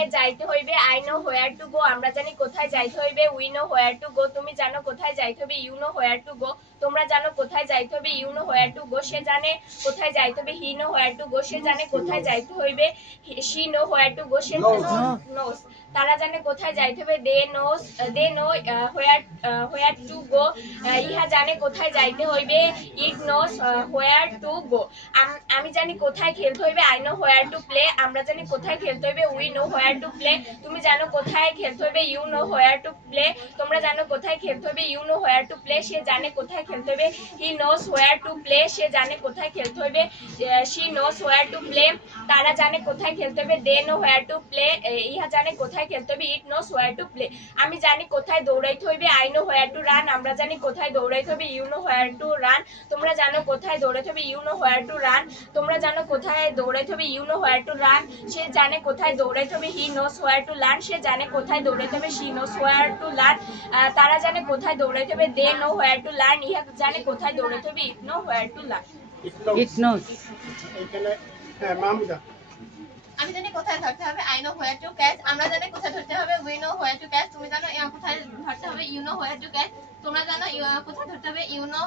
কোথায় যাইতে হইবে, I know where to go, আমরা জানি কোথায় যাইতে হইবে, we know where to go, তুমি জানো কোথায় যাইতে হবে, you know where to go, তোমরা জানো কোথায় যাইতে হবে, you know where to go, সে জানে কোথায় যাইতে হবে, he know where to go, সে জানে কোথায় যাইতে হইবে, she know where to go, সে নোস, তারা জানে কোথায় যাইতে হবে, দে নো হোয়ার টু গো, ইহা জানে কোথায় যাইতে হইবে, ইট নোস হোয়ার টু গো, আমি জানি কোথায় খেলতে হইবে, I know where to play, আমরা জানি কোথায় খেলতে হইবে, we know where to play, তুমি জানো কোথায় খেলতে হইবে, you know where to play, তোমরা জানো কোথায় খেলতে হইবে, you know where to play, সে জানে কোথায় খেলতে হইবে, হি নোস হোয়ার টু প্লে, সে জানে কোথায় খেলতে হইবে, she knows where to play, তারা জানে কোথায় খেলতে হইবে, they know where to play, ইহা জানে কোথায় খেলতে হইবে, ইট নোস হোয়ার টু প্লে, আমি জানি কোথায় দৌড়াইতে হইবে, I know where to run, আমরা জানি কোথায় দৌড়াইতে হবে, you know where to run, তোমরা জানো কোথায় দৌড়াইতে হবে, you know where to run, তোমরা জানো কোথায় দৌড়াইতে হবে, you know where to run, সে জানে কোথায় দৌড়াইতে হবে, হি নোস হোয়ার টু লার্ন, সে জানে কোথায় দৌড়াইতে হবে, she knows where to learn, তারা জানে কোথায় দৌড়াইতে হবে, they know where to learn, ইহা জানে কোথায় দৌড়াইতে হবে, it know where to learn. It knows. এখানে হ্যাঁ মাহমুদা, আমি জানি কোথায় ধরতে হবে, I know where to catch, আমরা জানি কোথায় ধরতে হবে, we know where to catch, তুমি জানো কোথায় ধরতে হবে, you know where to catch, তোমরা জানো কোথায় ধরতে হবে, you know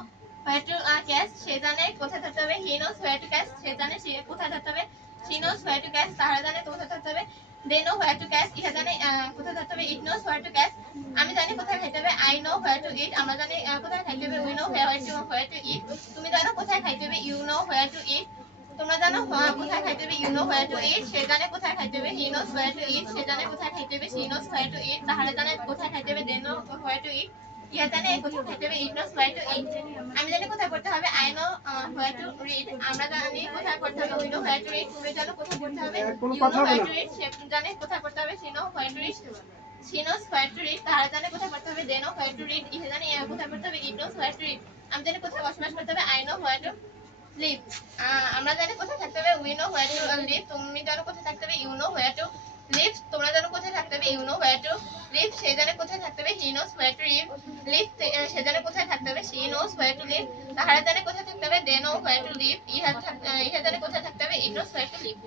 where to catch, সে জানে কোথায় ধরতে হবে, হি নোস হোয়ার টু ক্যাচ, সে জানে কোথায় ধরতে হবে, she knows where to catch, তারা জানে কোথায় ধরতে হবে, they know where to catch, ইহা জানে কোথায় ধরতে হবে, ইট নোস হোয়ার টু ক্যাচ, আমি জানি কোথায় খাইতে হবে, আই নো হোয়ার টু ইট, আমরা জানি কোথায় খাইতে হবে, উই নো হোয়ার টু ইট, তুমি জানো কোথায় খাইতে হবে, ইউ নো হোয়ার টু ইট, তোমরা জানো কোথায় খাইতে হবে, ইউ নো হোয়ার টু ইট, সে জানে কোথায় খাইতে হবে, হি নোস হোয়ার টু ইট, সে জানে কোথায় খাইতে হবে, শি নোস হোয়ার টু ইট, তাহলে জানে কোথায় খাইতে হবে, দে নো হোয়ার টু ইট, ইহা জানে কোথায় খাইতে হবে, ইট নোস হোয়ার টু ইট, আমি জানি কোথায় পড়তে হবে, I know where to read, আমরা জানি কোথায় পড়তে হবে, we know where to read, তুমি জানো কোথায় পড়তে হবে, you know where to read, সে জানে কোথায় পড়তে হবে, she know where to read, she knows where to read, তাহলে জানে কোথায় পড়তে হবে, they know where to read, ইহা জানে কোথায় পড়তে হবে, ইট নোস হোয়ার টু রিড, আমি জানি কোথায় বসবাস করতে হবে, I know where to live, আমরা জানি কোথায় থাকতে হবে, we know where to live, তুমি জানো কোথায় থাকতে হবে, you know where to live, তোমরা জানো কোথায় থাকতে হবে, you know where to live, সে জানে কোথায় থাকতে হবে, হি নোস হোয়ার টু লিভ, সে জানে কোথায় থাকতে হবে, she knows where to live, তাহারা জানে কোথায় থাকতে হবে, they know where to live, ইহা জানে কোথায় থাকতে হবে, ইট নোস হোয়ার টু লিভ।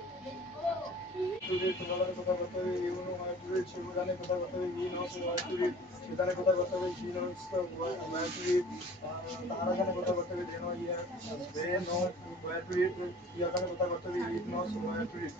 তোমরা কোথায় করতে হবে, you know where to read, সে জানে কোথায় করতে হবে, হি নোস হোয়ার টু রিড, সে জানে কোথায় করতে হবে, she knows where to read, তারা জানে কোথায় করতে হবে, they know where to read, ইয়া জানে কোথায় করতে হবে, ইট নোস হোয়ার টু রিড।